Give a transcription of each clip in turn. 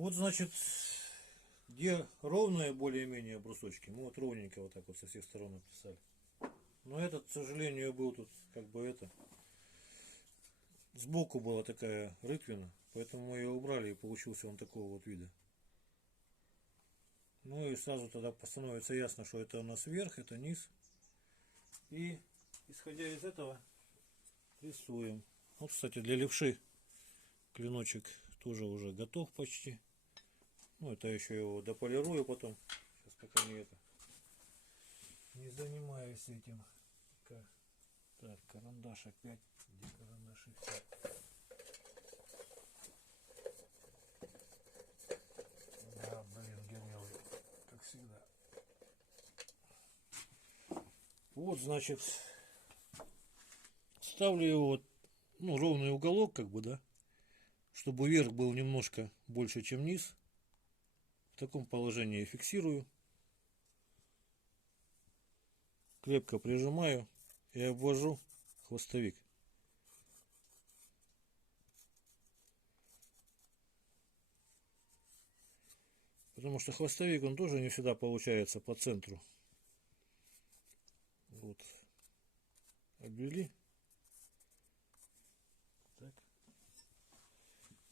Вот, значит, где ровные более-менее брусочки, мы вот ровненько вот так вот со всех сторон написали. Но этот, к сожалению, был тут как бы это. Сбоку была такая рытвина, поэтому мы ее убрали и получился он такого вот вида. Ну и сразу тогда становится ясно, что это у нас верх, это низ. И исходя из этого рисуем. Вот, кстати, для левши клиночек тоже уже готов почти. Ну, это еще его дополирую потом. Сейчас пока не занимаюсь этим. Так, карандаш опять. Где карандаши? Да, блин, герелый, как всегда. Вот, значит, ставлю его вот, ну, ровный уголок, как бы, да, чтобы верх был немножко больше, чем низ. В таком положении фиксирую, крепко прижимаю и обвожу хвостовик. Потому что хвостовик, он тоже не всегда получается по центру. Вот. Обвели. Так.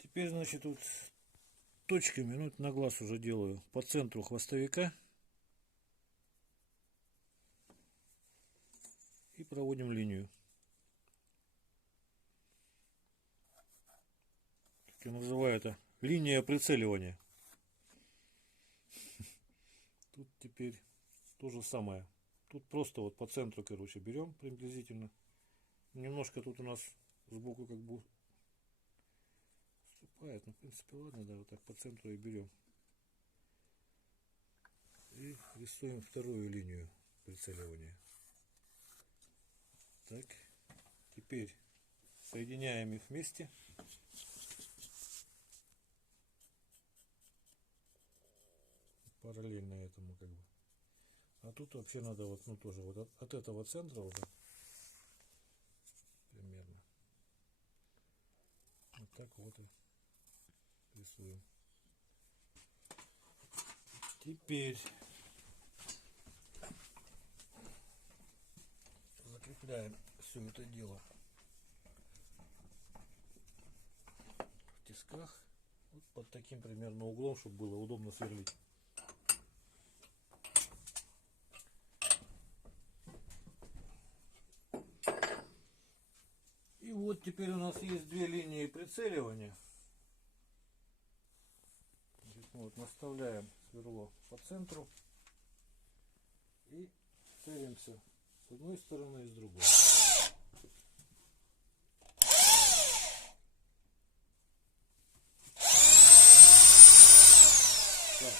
Теперь, значит, вот точками, ну, на глаз уже делаю, по центру хвостовика. И проводим линию. Как я называю это, линия прицеливания. Тут теперь то же самое. Тут просто вот по центру, короче, берем приблизительно. Немножко тут у нас сбоку как бы вступает. Ну, в принципе, ладно, да, вот так по центру и берем. И рисуем вторую линию прицеливания. Так, теперь соединяем их вместе. Параллельно этому как бы. А тут вообще надо вот, ну, тоже вот от этого центра уже примерно. Вот так вот и рисуем. Теперь закрепляем все это дело в тисках. Вот под таким примерно углом, чтобы было удобно сверлить. И вот теперь у нас есть две линии прицеливания. Вот, наставляем сверло по центру и целимся с одной стороны и с другой. Так.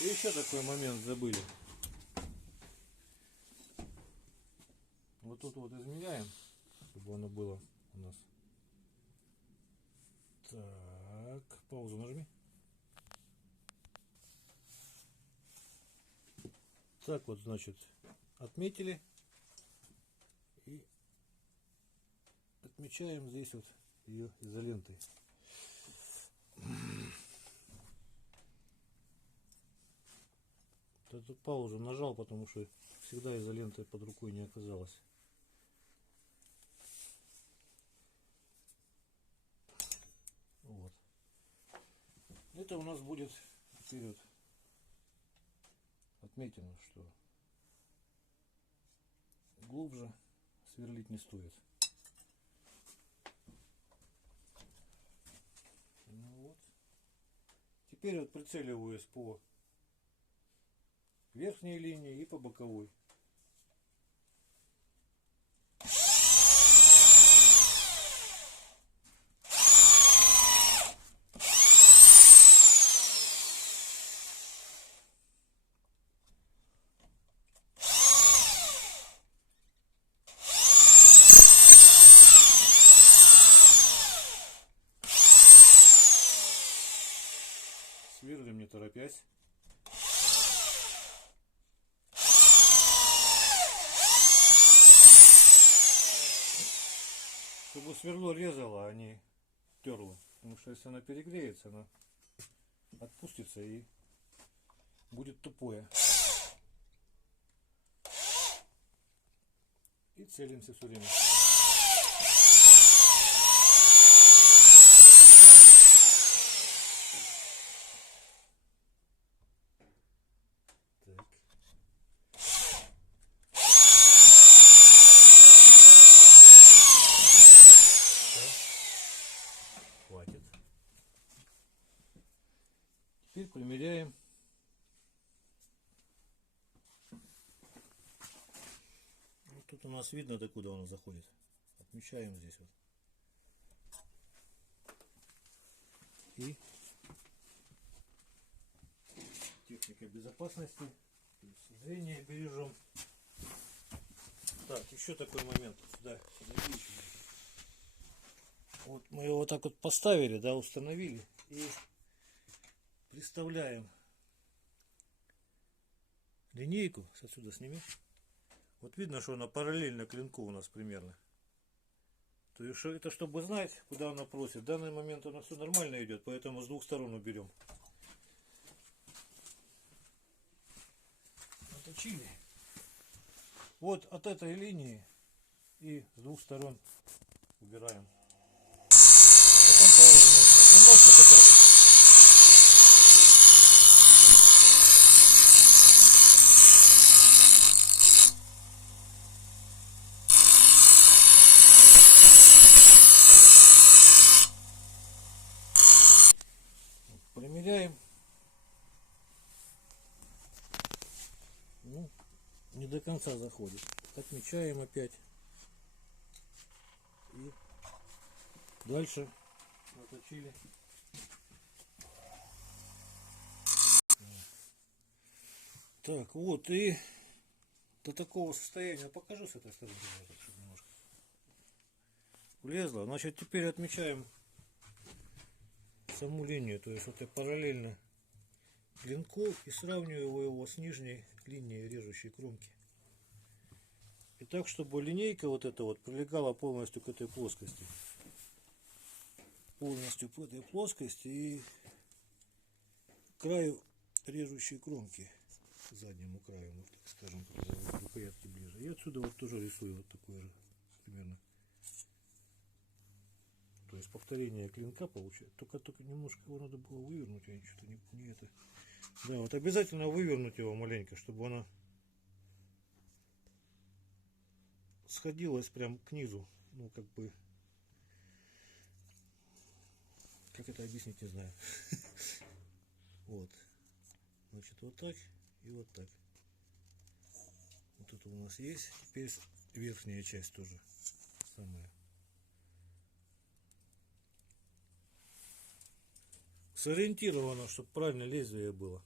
И еще такой момент забыли. Вот тут вот измеряем, чтобы оно было у нас. Так, паузу нажми. Так вот, значит, отметили и отмечаем здесь вот ее изолентой. Тут паузу нажал, потому что всегда изоленты под рукой не оказалось. Вот. Это у нас будет вперед отметено, что глубже сверлить не стоит. Ну вот. Теперь вот прицеливаюсь по верхней линии и по боковой. Сверлим не торопясь. чтобы сверло резало, а не терло. Потому что если она перегреется, она отпустится и будет тупое. И целимся все время. Так. Хватит. Теперь примеряем. Вот тут у нас видно, докуда он заходит. Отмечаем здесь вот. И техника безопасности. Зрение бережем. Так, еще такой момент. Сюда. Вот мы его вот так вот поставили, да, установили. И приставляем линейку. Отсюда сними. Вот видно, что она параллельно клинку у нас примерно. То есть это чтобы знать, куда она просит. В данный момент она все нормально идет, поэтому с двух сторон уберем. Наточили. Вот от этой линии и с двух сторон убираем. Потом паузу нужно. Немножко хотя бы. Примеряем. Ну, не до конца заходит. Отмечаем опять. И дальше наточили. Так, вот и до такого состояния покажу с этой стороны, чтобы немножко влезло. Значит, теперь отмечаем саму линию, то есть вот я параллельно клинку и сравниваю его с нижней линией режущей кромки. И так, чтобы линейка вот эта вот прилегала полностью к этой плоскости. Полностью по этой плоскости и к краю режущей кромки. К заднему краю, вот так скажем, рукоятки ближе. И отсюда вот тоже рисую вот такое же примерно. То есть повторение клинка получается. Только немножко его надо было вывернуть, я что-то не это. Да, вот обязательно вывернуть его маленько, чтобы она сходилась прям к низу. Ну, как бы, как это объяснить, не знаю. Вот. Значит, вот так и вот так. Вот это у нас есть. Теперь верхняя часть тоже самая. Сориентировано, чтобы правильно лезвие было.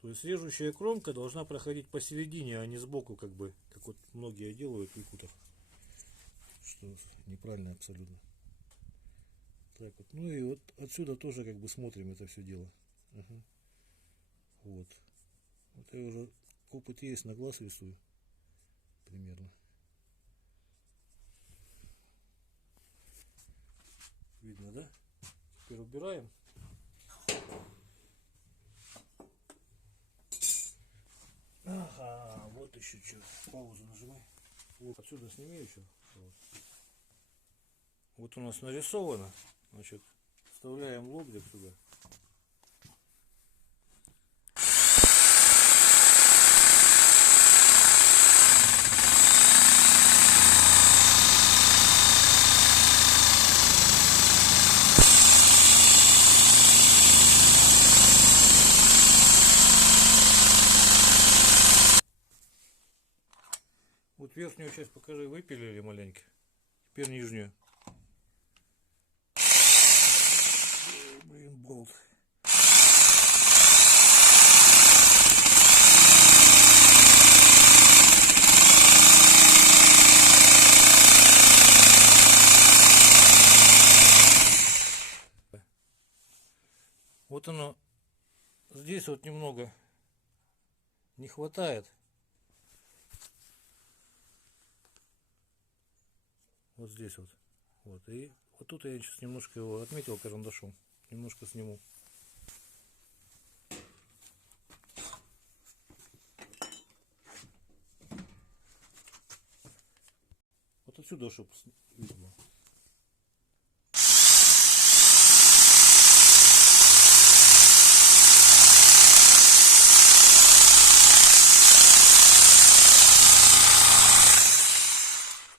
То есть режущая кромка должна проходить посередине, а не сбоку, как бы, как вот многие делают в якутах. Что неправильно абсолютно. Так вот. Ну и вот отсюда тоже как бы смотрим это все дело. Ага. Вот. Вот я уже опыт есть, на глаз рисую. Примерно. Видно, да? Теперь убираем. Ага, вот еще что. Паузу нажимай. Вот отсюда сними еще. Вот у нас нарисовано. Значит, вставляем лобзик сюда. Вот верхнюю часть покажи, выпилили маленько. Теперь нижнюю. Блин, болт. Вот оно. Здесь вот немного не хватает. Вот здесь вот. Вот. И вот тут я сейчас немножко его отметил карандашом. Немножко сниму. Вот отсюда, чтобы видно.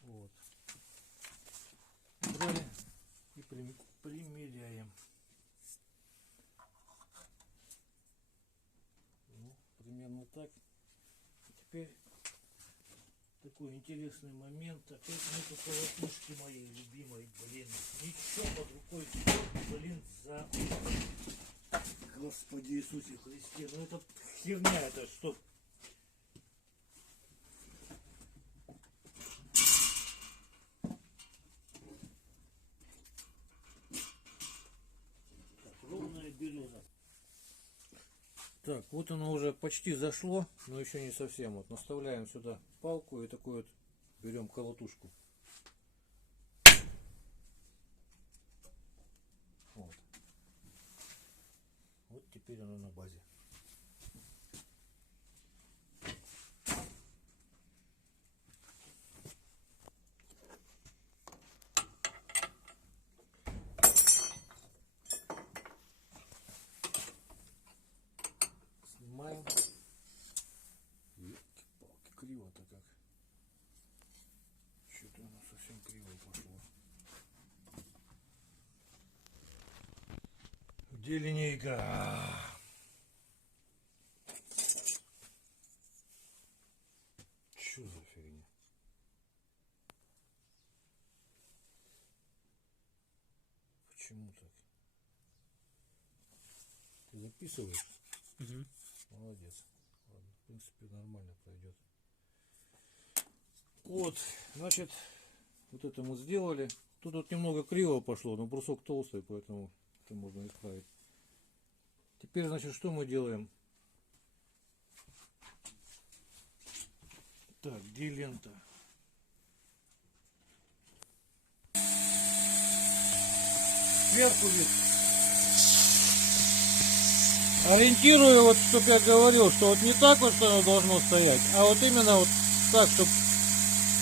Вот. Брали и примеряем. Ну, примерно так. И теперь такой интересный момент. Опять нету колотушки моей любимой, блин. Ничего под рукой, блин, за... Господи Иисусе Христе. Ну это херня, это что? Так, ровная береза. Так, вот оно уже почти зашло, но еще не совсем. Вот наставляем сюда палку и такой вот берем колотушку. Вот. Вот теперь оно на базе. Снимаем. Палки, криво-то как. Что-то оно совсем криво пошло. Где линейка? Что за фигня? Почему так? Ты записываешь? Угу. Молодец. Ладно, в принципе, нормально пройдет. Вот, значит, вот это мы сделали. Тут вот немного криво пошло, но брусок толстый, поэтому это можно исправить. Теперь, значит, что мы делаем? Так, где лента? Сверху вид. Ориентирую, вот, чтобы я говорил, что вот не так вот, что оно должно стоять, а вот именно вот так, чтобы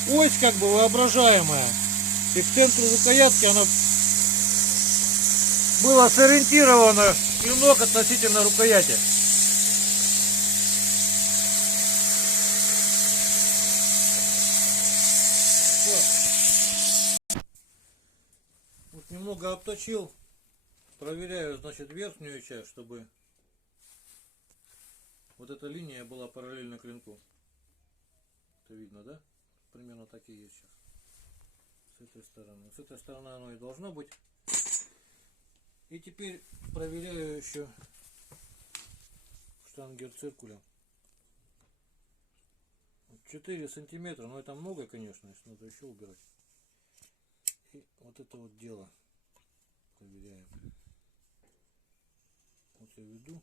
ось как бы воображаемая. И в центре рукоятки она была сориентирована клинок относительно рукояти. Вот немного обточил. Проверяю, значит, верхнюю часть, чтобы вот эта линия была параллельна клинку. Это видно, да? Примерно так и есть сейчас. С этой стороны. С этой стороны оно и должно быть. И теперь проверяю еще штангер циркуля. 4 сантиметра, но это много, конечно, если надо еще убирать. И вот это вот дело проверяем. Вот я веду.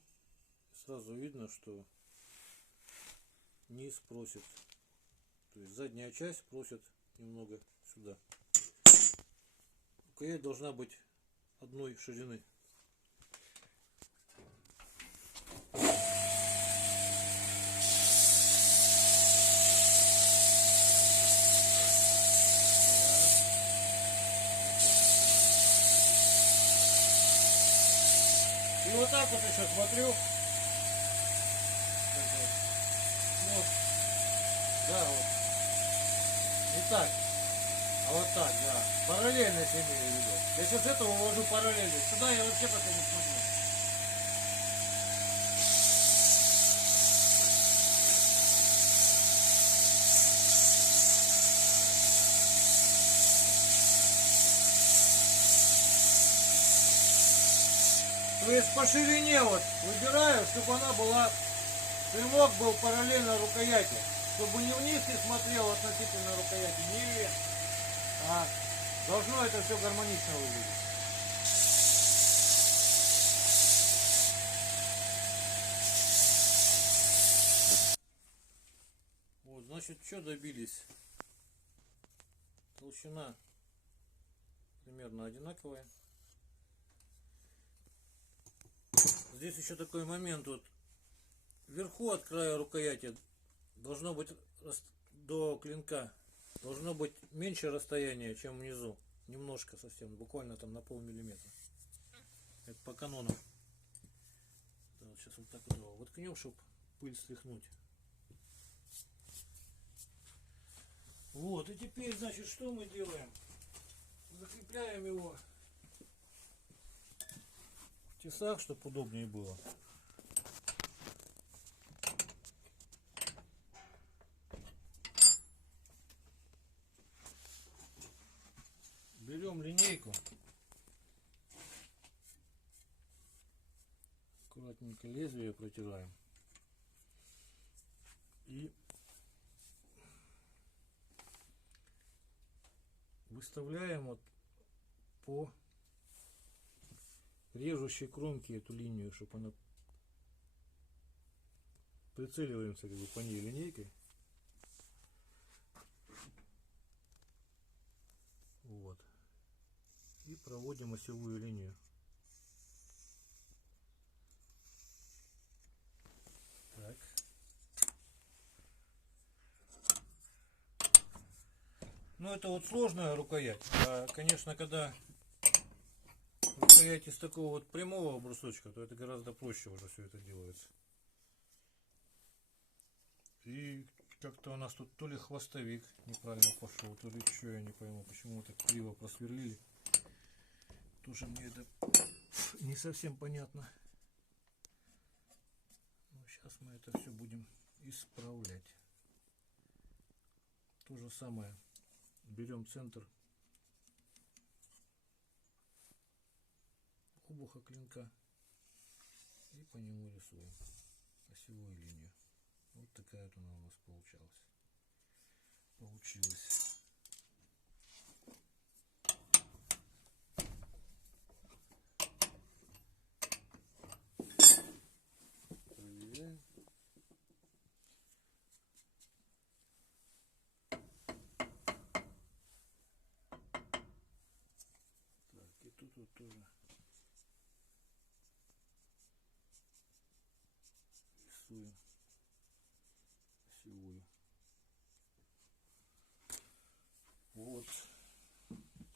Сразу видно, что низ просит. То есть задняя часть просит немного сюда. Рукоять должна быть одной ширины. И вот так вот еще смотрю. Вот. Да, вот. Не так. А вот так, да. Параллельность имею в виду. Я сейчас этого ввожу параллельность. Сюда я вообще пока не смотрю. То есть по ширине вот выбираю, чтобы она была, клинок был параллельно рукояти. Чтобы ни вниз не смотрел относительно рукояти, ни вверх. А должно это все гармонично выглядеть. Вот, значит, что добились? Толщина примерно одинаковые. Здесь еще такой момент, вот вверху от края рукояти должно быть до клинка должно быть меньше расстояние, чем внизу, немножко совсем, буквально там на полмиллиметра. Это по канону. Да, вот сейчас вот так вот его воткнем, чтобы пыль стряхнуть. Вот, и теперь, значит, что мы делаем? Закрепляем его в тесах, чтобы удобнее было. Берем линейку, аккуратненько лезвие протираем и выставляем вот по режущей кромке эту линию, чтобы она, прицеливаемся как бы по ней линейкой. Вот. И проводим осевую линию. Так. Ну это вот сложная рукоять. А, конечно, когда рукоять из такого вот прямого брусочка, то это гораздо проще уже все это делается. И как-то у нас тут то ли хвостовик неправильно пошел, то ли что, я не пойму, почему так криво просверлили. Тоже мне это не совсем понятно. Но сейчас мы это все будем исправлять. То же самое. Берем центр обуха клинка и по нему рисуем осевую линию. Вот такая вот она у нас получилась. Проверяем. Так, и тут вот тоже рисуем осевую. Вот.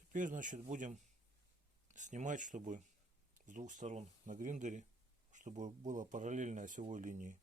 Теперь, значит, будем снимать, чтобы с двух сторон на гриндере, чтобы было параллельно осевой линии.